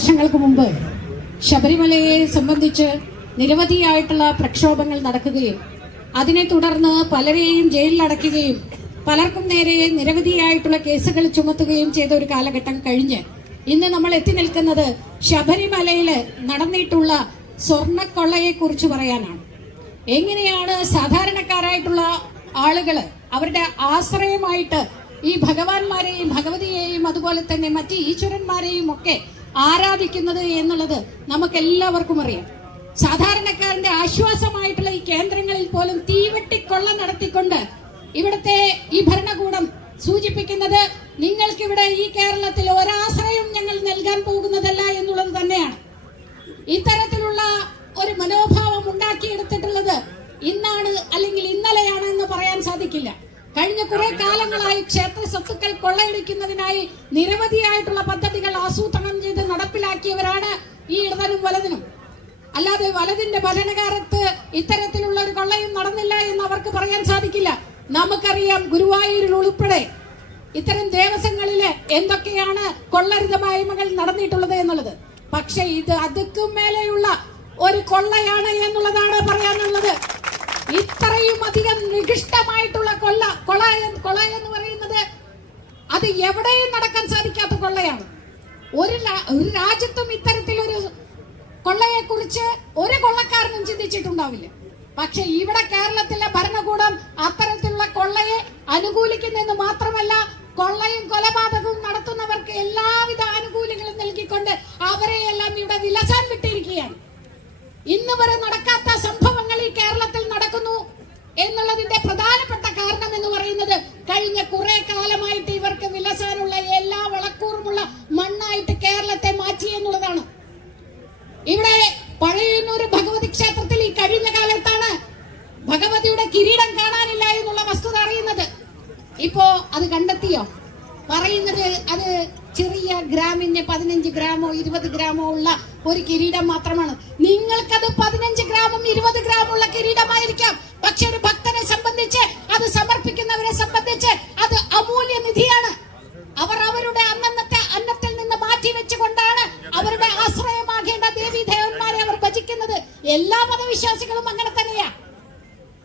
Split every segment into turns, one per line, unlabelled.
വർഷങ്ങൾക്ക് മുമ്പ് ശബരിമലയെ സംബന്ധിച്ച് നിരവധിയായിട്ടുള്ള പ്രക്ഷോഭങ്ങൾ നടക്കുകയും അതിനെ തുടർന്ന് പലരെയും ജയിലിലടയ്ക്കുകയും പലർക്കും നേരെ നിരവധിയായിട്ടുള്ള കേസുകൾ ചുമത്തുകയും ചെയ്ത ഒരു കാലഘട്ടം കഴിഞ്ഞ് ഇന്ന് നമ്മൾ എത്തി നിൽക്കുന്നത് ശബരിമലയിൽ നടന്നിട്ടുള്ള സ്വർണക്കൊള്ളയെ കുറിച്ച് പറയാനാണ്. എങ്ങനെയാണ് സാധാരണക്കാരായിട്ടുള്ള ആളുകൾ അവരുടെ ആശ്രയമായിട്ട് ഈ ഭഗവാന്മാരെയും ഭഗവതിയെയും അതുപോലെ തന്നെ മറ്റ് ഈശ്വരന്മാരെയും ഒക്കെ ആരാധിക്കുന്നത് എന്നുള്ളത് നമുക്ക് എല്ലാവർക്കും അറിയാം. സാധാരണക്കാരന്റെ ആശ്വാസമായിട്ടുള്ള ഈ കേന്ദ്രങ്ങളിൽ പോലും തീവെട്ടിക്കൊള്ള നടത്തിക്കൊണ്ട് ഇവിടുത്തെ ഈ ഭരണകൂടം സൂചിപ്പിക്കുന്നത് നിങ്ങൾക്കിവിടെ ഈ കേരളത്തിൽ ഒരാശ്രയം ഞങ്ങൾ നൽകാൻ പോകുന്നതല്ല എന്നുള്ളത് തന്നെയാണ്. ഇത്തരത്തിലുള്ള ഒരു മനോഭാവം ഉണ്ടാക്കിയെടുത്തിട്ടുള്ളത് ഇന്നാണ് അല്ലെങ്കിൽ ഇന്നലെയാണ് എന്ന് പറയാൻ സാധിക്കില്ല. കഴിഞ്ഞ കുറെ കാലങ്ങളായി ക്ഷേത്ര സ്വത്തുക്കൾ കൊള്ളയടിക്കുന്നതിനായി നിരവധിയായിട്ടുള്ള പദ്ധതികൾ ആസൂത്രണം ചെയ്ത് നടപ്പിലാക്കിയവരാണ് ഈ ഇടതനും വലതിനും. അല്ലാതെ വലതിന്റെ ഭരണകാലത്ത് ഇത്തരത്തിലുള്ള ഒരു കൊള്ളയും നടന്നില്ല എന്ന് അവർക്ക് പറയാൻ സാധിക്കില്ല. നമുക്കറിയാം ഗുരുവായൂരിൽ ഉൾപ്പെടെ ഇത്തരം ദേവസ്വങ്ങളിൽ എന്തൊക്കെയാണ് കൊള്ളരുതമായ്മകൾ നടന്നിട്ടുള്ളത് എന്നുള്ളത്. പക്ഷെ ഇത് അതുക്കും മേലെയുള്ള ഒരു കൊള്ളയാണ് എന്നുള്ളതാണ് പറയാനുള്ളത്. ഇത്രയും അധികം നികൃഷ്ടമായിട്ടുള്ള കൊള്ള കൊള കൊള എന്ന് പറയുന്നത് അത് എവിടെയും നടക്കാൻ സാധിക്കാത്ത കൊള്ളയാണ്. ഒരു ഒരു രാജ്യത്തും ഇത്തരത്തിലൊരു കൊള്ളയെ കുറിച്ച് ഒരു കൊള്ളക്കാരനും ചിന്തിച്ചിട്ടുണ്ടാവില്ല. പക്ഷെ ഇവിടെ കേരളത്തിലെ ഭരണകൂടം അത്തരത്തിലുള്ള കൊള്ളയെ അനുകൂലിക്കുന്നെന്ന് മാത്രമല്ല കൊള്ളയും കൊലപാതകവും നടത്തുന്നവർക്ക് എല്ലാവിധ ആനുകൂല്യങ്ങളും നൽകിക്കൊണ്ട് അവരെയെല്ലാം ഇവിടെ വിലസാൻ വിട്ടിരിക്കുകയാണ്. ഇന്ന് വരെ നടക്കാത്ത സംഭവങ്ങൾ ഈ കേരളത്തിൽ നടക്കുന്നു എന്നുള്ളതിന്റെ പ്രധാനപ്പെട്ട കാരണം എന്ന് പറയുന്നത് കഴിഞ്ഞ കുറെ കാലമായിട്ട് ഇവർക്ക് വിലസാനുള്ള എല്ലാ വളക്കൂറുമുള്ള മണ്ണായിട്ട് കേരളത്തെ മാറ്റി എന്നുള്ളതാണ്. ഇവിടെ പഴയന്നൂർ ഭഗവതി ക്ഷേത്രത്തിൽ ഈ കഴിഞ്ഞ കാലത്താണ് ഭഗവതിയുടെ കിരീടം കാണാനില്ല എന്നുള്ള വസ്തുത അറിയുന്നത്. ഇപ്പോ അത് കണ്ടെത്തിയോ? പറയുന്നത് അത് ചെറിയ ഗ്രാമിന് പതിനഞ്ച് ഗ്രാമോ ഇരുപത് ഗ്രാമോ ഉള്ള ഒരു കിരീടം മാത്രമാണ്. നിങ്ങൾക്കത് പതിനഞ്ച് ഗ്രാമും ഇരുപത് ഗ്രാമും ഉള്ള എല്ലാ മതവിശ്വാസികളും അങ്ങനെ തന്നെയാ.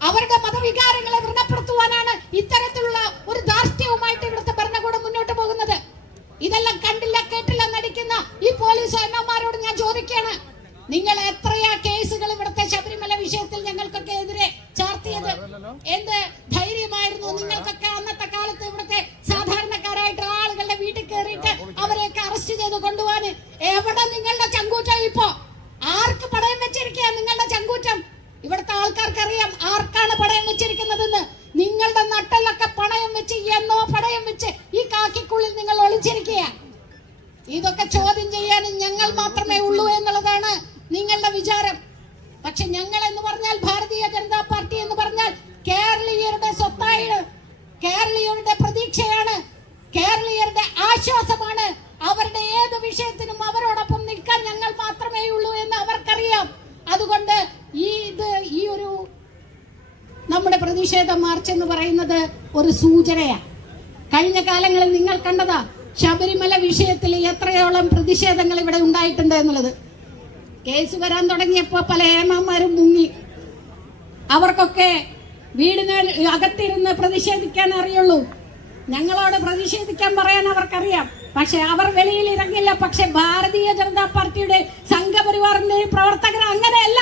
അവരുടെ മതവികാരങ്ങളെ വ്രണപ്പെടുത്തുവാനാണ് ഇത്തരത്തിലുള്ള ഒരു ധാർഷ്ട്യവുമായിട്ട് ഇവിടുത്തെ ഭരണകൂടം മുന്നോട്ട് പോകുന്നത്. ഇതെല്ലാം കണ്ടില്ല കേട്ടില്ല നടിക്കുന്ന ഈ പോലീസ് അമ്മമാരോട് ഞാൻ ചോദിക്കുകയാണ്. നിങ്ങൾ എത്രയാ കേസുകൾ ഇവിടുത്തെ ശബരിമല വിഷയത്തിൽ ഞങ്ങൾക്കൊക്കെ എതിരെ ചാർത്തിയത്? എന്ത്? ഇവിടുത്തെ ആൾക്കാർക്ക് ആർക്കാണ് പടയം വെച്ചിരിക്കുന്നതെന്ന്. നിങ്ങളുടെ നട്ടലൊക്കെ പണയം വെച്ച് എന്നോ പടയം വെച്ച് ഈ കാക്കിക്കുള്ളിൽ നിങ്ങൾ ഒളിച്ചിരിക്കുക ഇതൊക്കെ ചോദ്യം ചെയ്യാൻ ഞങ്ങൾ മാത്രമേ ഉള്ളൂ എന്നുള്ളതാണ് നിങ്ങളുടെ വിചാരം പക്ഷെ ഞങ്ങൾ എന്ന് പറഞ്ഞാൽ ഭാരതീയ ജനതാ പാർട്ടി എന്ന് പറഞ്ഞാൽ കേരളീയരുടെ സ്വത്തായാണ് കേരളീയരുടെ പ്രതീക്ഷയാണ് കേരളീയരുടെ ആശ്വാസമാണ് അവരുടെ ഏത് വിഷയത്തിനും അവരോടൊപ്പം നിൽക്കാൻ ഞങ്ങൾ മാത്രമേ ഉള്ളൂ എന്ന് അവർക്കറിയാം അതുകൊണ്ട് ഈ ഇത് ഈ ഒരു നമ്മുടെ പ്രതിഷേധ മാർച്ച് എന്ന് പറയുന്നത് ഒരു സൂചനയാണ് കഴിഞ്ഞ കാലങ്ങളിൽ നിങ്ങൾ കണ്ടതാ ശബരിമല വിഷയത്തിൽ എത്രയോളം പ്രതിഷേധങ്ങൾ ഇവിടെ ഉണ്ടായിട്ടുണ്ട് എന്നുള്ളത്. കേസ് വരാൻ തുടങ്ങിയപ്പോ പല ഏമാന്മാരും മുങ്ങി. അവർക്കൊക്കെ വീടിന് അകത്തിരുന്ന് പ്രതിഷേധിക്കാൻ അറിയുള്ളൂ. ഞങ്ങളോട് പ്രതിഷേധിക്കാൻ പറയാൻ അവർക്കറിയാം. പക്ഷെ അവർ വെളിയിൽ ഇറങ്ങില്ല. പക്ഷെ ഭാരതീയ ജനതാ പാർട്ടിയുടെ സംഘപരിവാറിന്റെ പ്രവർത്തകർ അങ്ങനെയല്ല.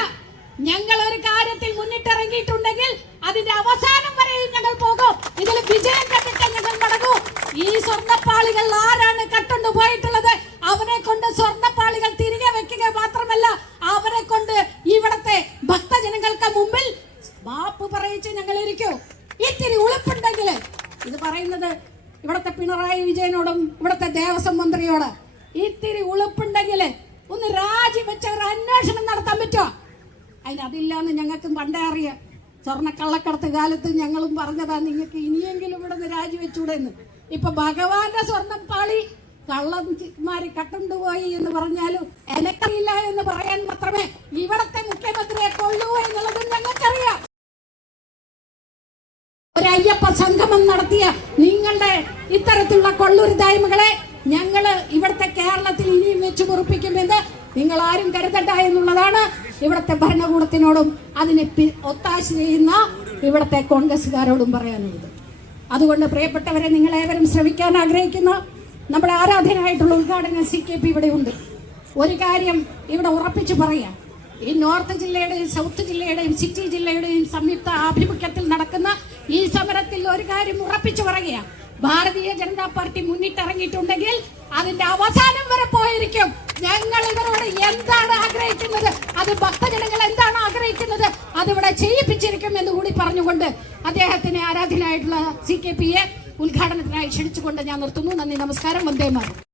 ഞങ്ങൾ ഒരു കാര്യത്തിൽ മുന്നിട്ടിറങ്ങിയിട്ടുണ്ടെങ്കിൽ അതിന്റെ അവസാനം വരെ ഞങ്ങൾ പോകും. ഇതിൽ വിജയം കണ്ടിട്ട് ഞങ്ങൾ നടക്കും ഈ സ്വർണപ്പാളികൾ ആരാണ് കട്ടുണ്ടു പോയിട്ടുള്ളത്? അവരെ കൊണ്ട് സ്വർണപ്പാളികൾ തിരികെ വെക്കുക മാത്രമല്ല അവരെ കൊണ്ട് ഇവിടത്തെ ഭക്തജനങ്ങൾക്ക് മുമ്പിൽ മാപ്പ് പറയിച്ച് ഞങ്ങൾ ഇരിക്കൂ. ഇത്തിരി ഉളുപ്പുണ്ടെങ്കിൽ ഇത് പറയുന്നത് ഇവിടത്തെ പിണറായി വിജയനോടും ഇവിടത്തെ ദേവസ്വം മന്ത്രിയോട് ഇത്തിരി ഉളുപ്പുണ്ടെങ്കിൽ ഒന്ന് രാജിവെച്ച ഒരു അന്വേഷണം നടത്താൻ പറ്റുമോ? അതിന് അതില്ലാന്ന് ഞങ്ങൾക്ക് പണ്ടേ അറിയാം. സ്വർണ കള്ളക്കടത്ത് കാലത്ത് ഞങ്ങളും പറഞ്ഞതാ നിങ്ങൾക്ക് ഇനിയെങ്കിലും ഇവിടെ നിന്ന് രാജിവെച്ചൂടെ എന്ന് ഇപ്പൊ ഭഗവാന്റെ സ്വർണം പാളി കള്ളന്മാര് കട്ടുണ്ടുപോയി എന്ന് പറഞ്ഞാലും എനക്കറിയില്ല എന്ന് പറയാൻ മാത്രമേ ഇവിടത്തെ മുഖ്യമന്ത്രിയെ കൊള്ളൂ എന്നുള്ളതും ഞങ്ങൾക്കറിയാം. ഒരു അയ്യപ്പ സംഗമം നടത്തിയ നിങ്ങളുടെ ഇത്തരത്തിലുള്ള കൊള്ളൂരിതായ്മകളെ ഞങ്ങൾ ഇവിടുത്തെ കേരളത്തിൽ ഇനിയും വെച്ചു പൊറുപ്പിക്കുമെന്ന് നിങ്ങൾ ആരും കരുതണ്ട എന്നുള്ളതാണ് ഇവിടുത്തെ ഭരണകൂടത്തിനോടും അതിനെ ഒത്താശ ചെയ്യുന്ന ഇവിടത്തെ കോൺഗ്രസ്സുകാരോടും പറയാനുള്ളത്. അതുകൊണ്ട് പ്രിയപ്പെട്ടവരെ നിങ്ങളേവരും ശ്രമിക്കാൻ ആഗ്രഹിക്കുന്ന. നമ്മുടെ ആരാധനായിട്ടുള്ള ഉദ്ഘാടനം സി കെ പി ഇവിടെ ഉണ്ട്. ഒരു കാര്യം ഇവിടെ ഉറപ്പിച്ചു പറയാം. ഈ നോർത്ത് ജില്ലയുടെയും സൗത്ത് ജില്ലയുടെയും സിറ്റി ജില്ലയുടെയും സംയുക്ത ആഭിമുഖ്യത്തിൽ നടക്കുന്ന ഈ സമരത്തിൽ ഒരു കാര്യം ഉറപ്പിച്ചു പറയുക ഭാരതീയ ജനതാ പാർട്ടി മുന്നിട്ടിറങ്ങിയിട്ടുണ്ടെങ്കിൽ അതിന്റെ അവസാനം വരെ പോയിരിക്കും. ഞങ്ങൾ ഇവരോട് എന്താണ് ആഗ്രഹിക്കുന്നത്? അത് ഭക്തജനങ്ങൾ എന്താണ് ആഗ്രഹിക്കുന്നത്? അതിവിടെ ചെയ്യിപ്പിച്ചിരിക്കും എന്ന് കൂടി പറഞ്ഞുകൊണ്ട് അദ്ദേഹത്തിന് ആരാധനായിട്ടുള്ള സി കെ പിയെ ഉദ്ഘാടനത്തിനായി ക്ഷണിച്ചുകൊണ്ട് ഞാൻ നിർത്തുന്നു. നന്ദി നമസ്കാരം. വന്ദേ മാതരം.